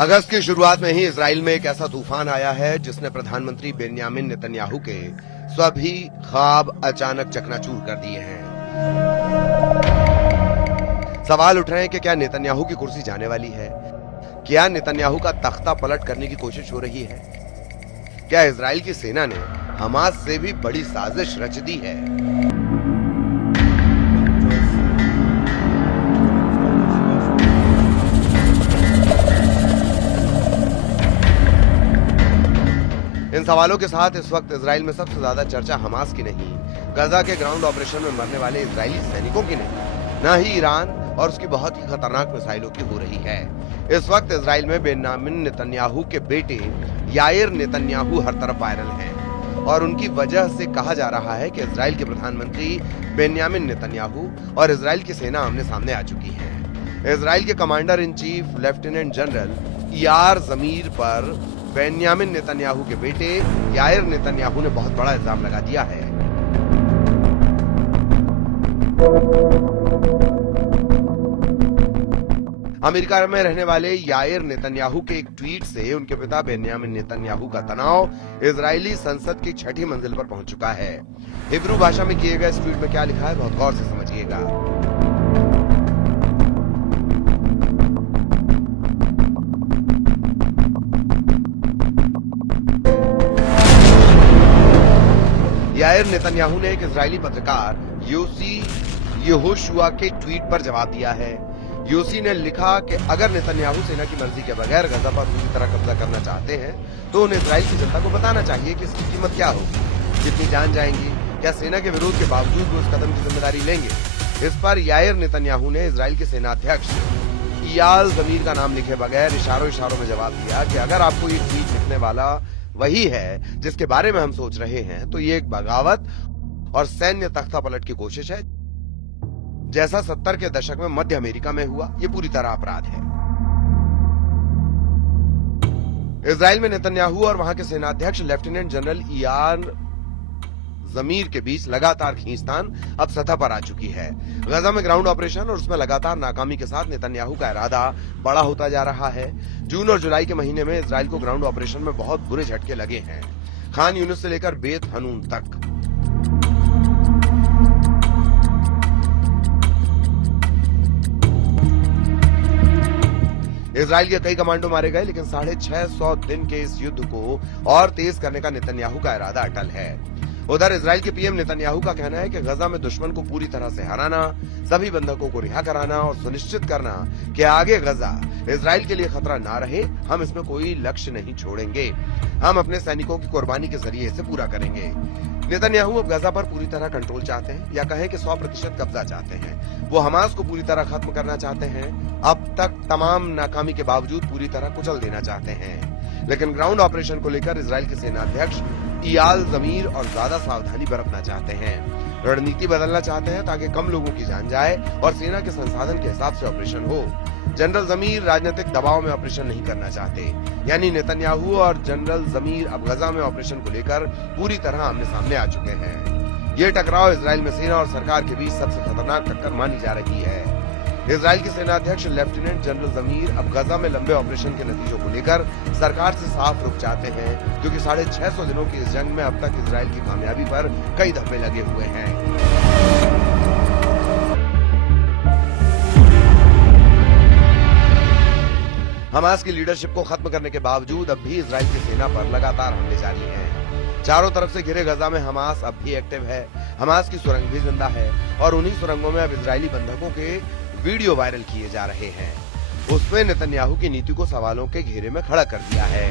अगस्त की शुरुआत में ही इजराइल में एक ऐसा तूफान आया है जिसने प्रधानमंत्री बेन्यामिन नेतन्याहू के सभी ख्वाब अचानक चकनाचूर कर दिए हैं। सवाल उठ रहे हैं कि क्या नेतन्याहू की कुर्सी जाने वाली है? क्या नेतन्याहू का तख्ता पलट करने की कोशिश हो रही है? क्या इजराइल की सेना ने हमास से भी बड़ी साजिश रच दी है? इन सवालों के साथ इस वक्त इजराइल में सबसे ज्यादा चर्चा हमास की नहीं, गजा के ग्राउंड ऑपरेशन में मरने वाले इजरायली सैनिकों की नहीं, न ही ईरान और उसकी बहुत ही खतरनाक मिसाइलों की हो रही है। इस वक्त इजराइल में बेन्यामिन नेतन्याहू के बेटे याइर नेतन्याहू हर तरफ वायरल हैं और उनकी वजह से कहा जा रहा है कि इजराइल के प्रधानमंत्री बेन्यामिन नेतन्याहू और इजराइल की सेना आमने सामने आ चुकी है। इजराइल के commander in chief lieutenant general यार जमीर पर बेन्यामिन नेतन्याहू के बेटे याइर नेतन्याहू ने बहुत बड़ा इल्जाम लगा दिया है। अमेरिका में रहने वाले याइर नेतन्याहू के एक ट्वीट से उनके पिता बेन्यामिन नेतन्याहू का तनाव इजरायली संसद की 6ठी मंजिल पर पहुंच चुका है। हिब्रू भाषा में किए गए इस ट्वीट में क्या लिखा है, बहुत गौर से समझिएगा। याइर नेतन्याहू ने एक इजरायली पत्रकार योसी यहोशुआ के ट्वीट पर जवाब दिया है। योसी ने लिखा कि अगर नेतन्याहू सेना की मर्जी के बगैर गजा पर पूरी तरह कब्जा करना चाहते हैं तो उन्हें इजराइल की जनता को बताना चाहिए कि इसकी कीमत क्या होगी, कितनी जान जाएंगी, क्या सेना के विरोध के बावजूद वो इस कदम की जिम्मेदारी लेंगे। इस पर याइर नेतन्याहू ने इजराइल के सेनाध्यक्ष इयाल जमीर का नाम लिखे बगैर इशारों में जवाब दिया कि अगर आपको ये ट्वीट लिखने वाला वही है जिसके बारे में हम सोच रहे हैं तो ये एक बगावत और सैन्य तख्ता पलट की कोशिश है, जैसा 70 के दशक में मध्य अमेरिका में हुआ। ये पूरी तरह अपराध है। इजराइल में नेतन्याहू और वहां के सेनाध्यक्ष लेफ्टिनेंट जनरल इयाल जमीर के बीच लगातार खींचतान अब सतह पर आ चुकी है। गजा में ग्राउंड ऑपरेशन और उसमें लगातार नाकामी के साथ नेतन्याहू का इरादा बड़ा होता जा रहा है। जून और जुलाई के महीने में इजराइल को ग्राउंड ऑपरेशन में बहुत बुरे झटके लगे हैं, खान यूनिस से लेकर बेत हनून तक। इजराइल के कई कमांडो मारे गए, लेकिन 650 दिन के इस युद्ध को और तेज करने का नेतन्याहू का इरादा अटल है। उधर इजराइल के पीएम नेतन्याहू का कहना है कि गजा में दुश्मन को पूरी तरह से हराना, सभी बंधकों को रिहा कराना और सुनिश्चित करना कि आगे गजा इजराइल के लिए खतरा ना रहे। हम इसमें कोई लक्ष्य नहीं छोड़ेंगे, हम अपने सैनिकों की कुर्बानी के जरिए इसे पूरा करेंगे। नेतन्याहू अब गजा पर पूरी तरह कंट्रोल चाहते हैं, या कहें कि 100% कब्जा चाहते हैं। वो हमास को पूरी तरह खत्म करना चाहते हैं, अब तक तमाम नाकामी के बावजूद पूरी तरह कुचल देना चाहते हैं। लेकिन ग्राउंड ऑपरेशन को लेकर इजराइल के सेनाध्यक्ष इयाल जमीर और ज्यादा सावधानी बरतना चाहते हैं, रणनीति बदलना चाहते हैं ताकि कम लोगों की जान जाए और सेना के संसाधन के हिसाब से ऑपरेशन हो। जनरल जमीर राजनीतिक दबाव में ऑपरेशन नहीं करना चाहते, यानी नेतन्याहू और जनरल जमीर अब गजा में ऑपरेशन को लेकर पूरी तरह आमने सामने आ चुके हैं। ये टकराव इजराइल में सेना और सरकार के बीच सबसे खतरनाक टक्कर मानी जा रही है। इजराइल के सेनाध्यक्ष लेफ्टिनेंट जनरल जमीर अब गजा में लंबे ऑपरेशन के नतीजों को लेकर सरकार से साफ रुख चाहते हैं, क्योंकि 650 दिनों की इस जंग में अब तक इजराइल की कामयाबी पर कई धब्बे लगे हुए हैं। हमास की लीडरशिप को खत्म करने के बावजूद अब भी इजराइल की सेना पर लगातार हमले जारी हैं। चारों तरफ से घिरे गजा में हमास अब भी एक्टिव है। हमास की सुरंग भी जिंदा है और उन्हीं सुरंगों में अब इजरायली बंधकों के वीडियो वायरल किए जा रहे हैं। उसमें नेतन्याहू की नीति को सवालों के घेरे में खड़ा कर दिया है।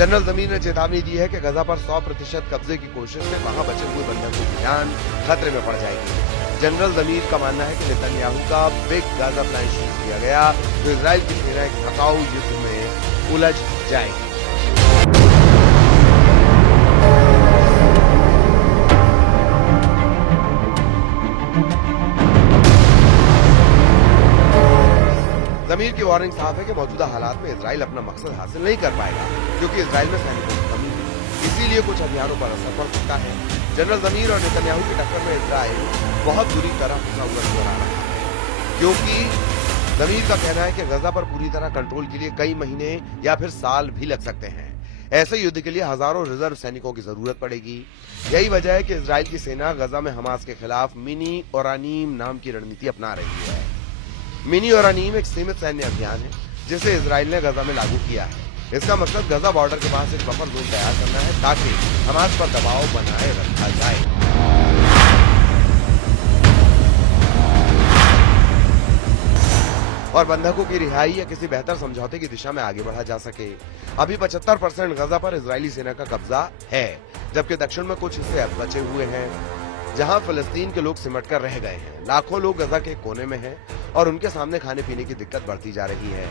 जनरल जमीर ने चेतावनी दी है कि गजा पर 100% कब्जे की कोशिश से वहां बचे हुए बंधकों की जान खतरे में पड़ जाएगी। जनरल जमीर का मानना है कि नेतन्याहू का बिग गाजा प्लान शुरू किया गया तो इजराइल की सेना एक थकाऊ युद्ध में उलझ जाएगी। वार्निंग साफ है कि मौजूदा हालात में इजराइल अपना मकसद हासिल नहीं कर पाएगा, क्योंकि इजराइल में सैनिकों की कमी है। इसीलिए कुछ अभियानों पर असर पड़ सकता है। जनरल जमीर और नेतन्याहू की टक्कर में इजराइल बहुत बुरी तरह फंसा हुआ नजर आ रहा है, क्योंकि जमीर का कहना है कि गजा पर पूरी तरह कंट्रोल के लिए कई महीने या फिर साल भी लग सकते हैं। ऐसे युद्ध के लिए हजारों रिजर्व सैनिकों की जरूरत पड़ेगी। यही वजह है कि इजराइल की सेना गजा में हमास के खिलाफ मिनी ओरानीम नाम की रणनीति अपना रही है। मिनी ओरानीम एक सीमित सैन्य अभियान है जिसे इजराइल ने गजा में लागू किया है। इसका मकसद गजा बॉर्डर के पास एक बफर जोन तैयार करना है ताकि हमास पर दबाव बनाए रखा जाए और बंधकों की रिहाई या किसी बेहतर समझौते की दिशा में आगे बढ़ा जा सके। अभी 75% गजा पर इजरायली सेना का कब्जा है, जबकि दक्षिण में कुछ हिस्से अब बचे हुए हैं जहां फिलिस्तीन के लोग सिमट कर रह गए हैं। लाखों लोग गजा के कोने में हैं और उनके सामने खाने पीने की दिक्कत बढ़ती जा रही है।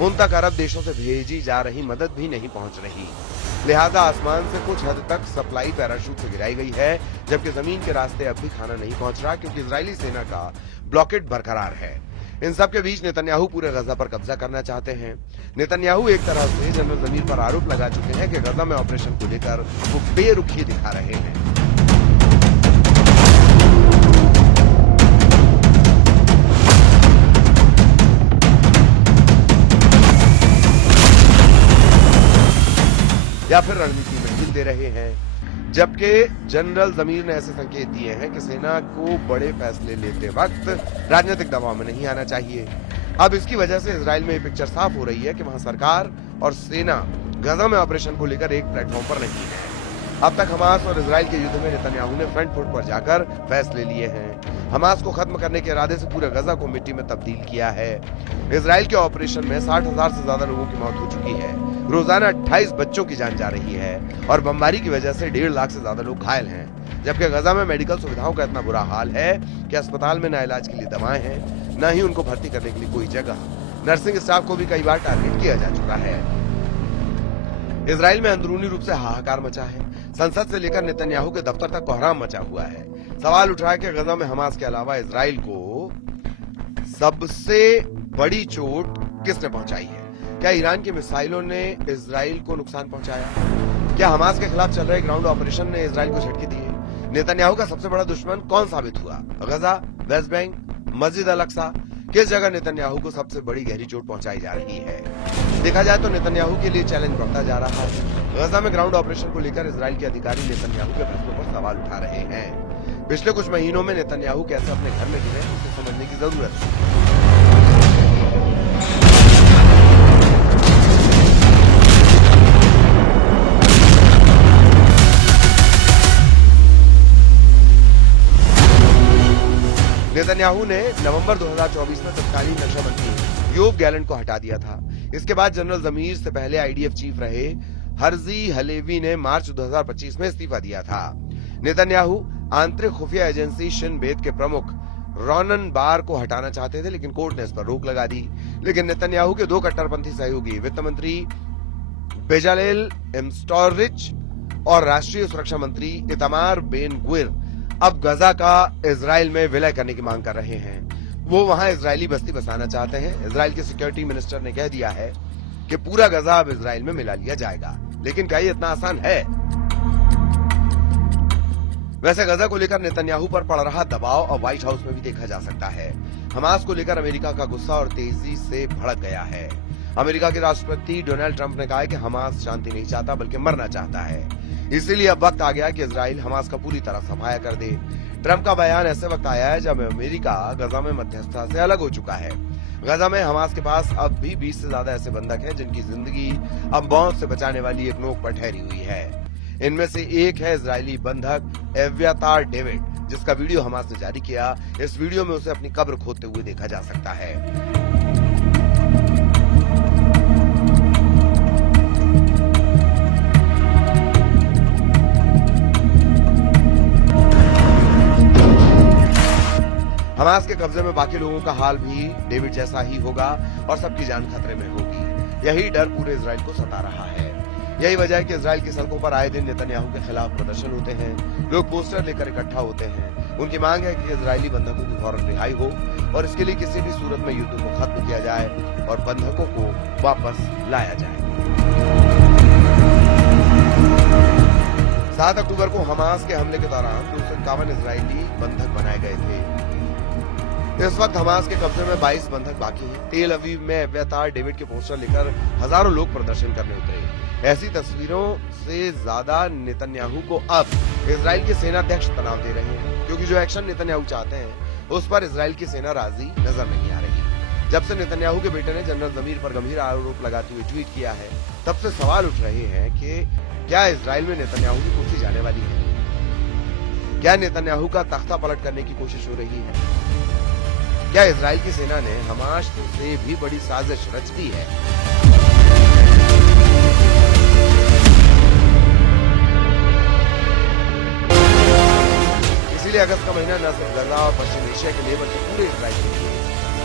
उन तक अरब देशों से भेजी जा रही मदद भी नहीं पहुंच रही, लिहाजा आसमान से कुछ हद तक सप्लाई पैराशूट से गिराई गई है, जबकि जमीन के रास्ते अब भी खाना नहीं पहुंच रहा, क्योंकि इजरायली सेना का ब्लॉकेड बरकरार है। इन सब के बीच नेतन्याहू पूरे गजा पर कब्जा करना चाहते हैं। नेतन्याहू एक तरह से जनरल जमीर पर आरोप लगा चुके हैं कि गजा में ऑपरेशन को लेकर वो बेरुखी दिखा रहे हैं। या फिर रणनीति में ढील दे रहे हैं, जबकि जनरल जमीर ने ऐसे संकेत दिए हैं कि सेना को बड़े फैसले लेते वक्त राजनीतिक दबाव में नहीं आना चाहिए। अब इसकी वजह से इजराइल में ये पिक्चर साफ हो रही है कि वहां सरकार और सेना गजा में ऑपरेशन को लेकर एक प्लेटफॉर्म पर नहीं है। अब तक हमास और इजराइल के युद्ध में नेतन्याहू ने फ्रंट फुट पर जाकर फैसले लिए हैं। हमास को खत्म करने के इरादे से पूरे गजा को मिट्टी में तब्दील किया है। इजराइल के ऑपरेशन में 60,000 से ज्यादा लोगों की मौत हो चुकी है। रोजाना 28 बच्चों की जान जा रही है और बमबारी की वजह से 1.5 लाख से ज्यादा लोग घायल हैं। जबकि गजा में मेडिकल सुविधाओं का इतना बुरा हाल है कि अस्पताल में न इलाज के लिए दवाएं हैं, न ही उनको भर्ती करने के लिए कोई जगह। नर्सिंग स्टाफ को भी कई बार टारगेट किया जा चुका है। इजराइल में अंदरूनी रूप से हाहाकार मचा है। संसद से लेकर नेतन्याहू के दफ्तर तक कोहराम मचा हुआ है। सवाल उठ रहा है कि गजा में हमास के अलावा इजराइल को सबसे बड़ी चोट किसने पहुंचाई है? क्या ईरान की मिसाइलों ने इजराइल को नुकसान पहुंचाया? क्या हमास के खिलाफ चल रहे ग्राउंड ऑपरेशन ने इजराइल को झटके दिए? नेतन्याहू का सबसे बड़ा दुश्मन कौन साबित हुआ? गजा, वेस्ट बैंक, मस्जिद अल अक्सा? किस जगह नेतन्याहू को सबसे बड़ी गहरी चोट पहुंचाई जा रही है? देखा जाए तो नेतन्याहू के लिए चैलेंज बढ़ता जा रहा है। गजा में ग्राउंड ऑपरेशन को लेकर इजराइल के अधिकारी नेतन्याहू के फैसलों पर सवाल उठा रहे हैं। पिछले कुछ महीनों में नेतन्याहू कैसे अपने घर में गिरे, उसे समझने की जरूरत है। नेतन्याहू ने नवंबर 2024 में तत्कालीन रक्षा मंत्री योव गैलेंट को हटा दिया था। इसके बाद जनरल जमीर से पहले आईडीएफ चीफ रहे हर्जी हलेवी ने मार्च 2025 में इस्तीफा दिया था। नेतन्याहू आंतरिक खुफिया एजेंसी शिन बेत के प्रमुख रॉनन बार को हटाना चाहते थे, लेकिन कोर्ट ने इस पर रोक लगा दी। लेकिन नेतन्याहू के 2 कट्टरपंथी सहयोगी वित्त मंत्री बेजालेल एम्स्टोरिच और राष्ट्रीय सुरक्षा मंत्री इतमार बेन गुविर अब गजा का इजराइल में विलय करने की मांग कर रहे हैं। वो वहां इजरायली बस्ती बसाना चाहते हैं। इजराइल के सिक्योरिटी मिनिस्टर ने कह दिया है कि पूरा गजा अब इजराइल में मिला लिया जाएगा, लेकिन क्या ये इतना आसान है? वैसे गजा को लेकर नेतन्याहू पर पड़ रहा दबाव और व्हाइट हाउस में भी देखा जा सकता है। हमास को लेकर अमेरिका का गुस्सा और तेजी से भड़क गया है। अमेरिका के राष्ट्रपति डोनाल्ड ट्रंप ने कहा है कि हमास शांति नहीं चाहता बल्कि मरना चाहता है। इसीलिए अब वक्त आ गया कि इजराइल हमास का पूरी तरह सफाया कर दे। ट्रंप का बयान ऐसे वक्त आया है जब अमेरिका गजा में मध्यस्थता से अलग हो चुका है। गजा में हमास के पास अब भी 20 से ज्यादा ऐसे बंधक हैं जिनकी जिंदगी अब मौत से बचाने वाली एक नोक पर ठहरी हुई है। इनमें से एक है इजरायली बंधक एव्यातार डेविड, जिसका वीडियो हमास ने जारी किया। इस वीडियो में उसे अपनी कब्र खोदते हुए देखा जा सकता है। हमास के कब्जे में बाकी लोगों का हाल भी डेविड जैसा ही होगा और सबकी जान खतरे में होगी। यही डर पूरे इजराइल को सता रहा है। यही वजह है कि इजराइल की सड़कों पर आए दिन नेतन्याहू के खिलाफ प्रदर्शन होते हैं। लोग पोस्टर लेकर इकट्ठा होते हैं। उनकी मांग है कि इजरायली बंधकों की फौरन रिहाई हो और इसके लिए किसी भी सूरत में युद्ध को खत्म किया जाए और बंधकों को वापस लाया जाए। 7 अक्टूबर को हमास के हमले के दौरान 251 इजरायली बंधक बनाए गए थे। इस वक्त हमास के कब्जे में 22 बंधक बाकी हैं। तेल अवीव में एब्यातार डेविड के पोस्टर लेकर हजारों लोग प्रदर्शन करने उतरे। ऐसी तस्वीरों से ज्यादा नेतन्याहू को अब इजराइल के सेनाध्यक्ष तनाव दे रहे हैं, क्योंकि जो एक्शन नेतन्याहू चाहते हैं उस पर इजराइल की सेना राजी नजर नहीं आ रही। जब से नेतन्याहू के बेटे ने जनरल जमीर पर गंभीर आरोप लगाते हुए ट्वीट किया है, तब से सवाल उठ रहे हैं कि क्या इजराइल में नेतन्याहू की कुर्सी जाने वाली है? क्या नेतन्याहू का तख्ता पलट करने की कोशिश हो रही है? क्या इजराइल की सेना ने हमास से भी बड़ी साजिश रच दी है? इसीलिए अगस्त का महीना न सिर्फ गजा और पश्चिम एशिया के लिए बल्कि पूरे इजराइल के लिए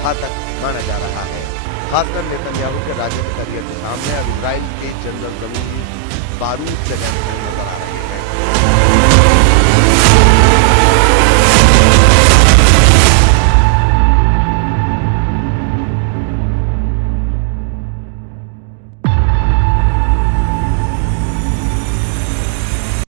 घातक माना जा रहा है। खासकर नेतन्याहू के राजनीतिक करियर के सामने अब इजराइल के जनरल जमीर बारूद से नजर आ रहे हैं।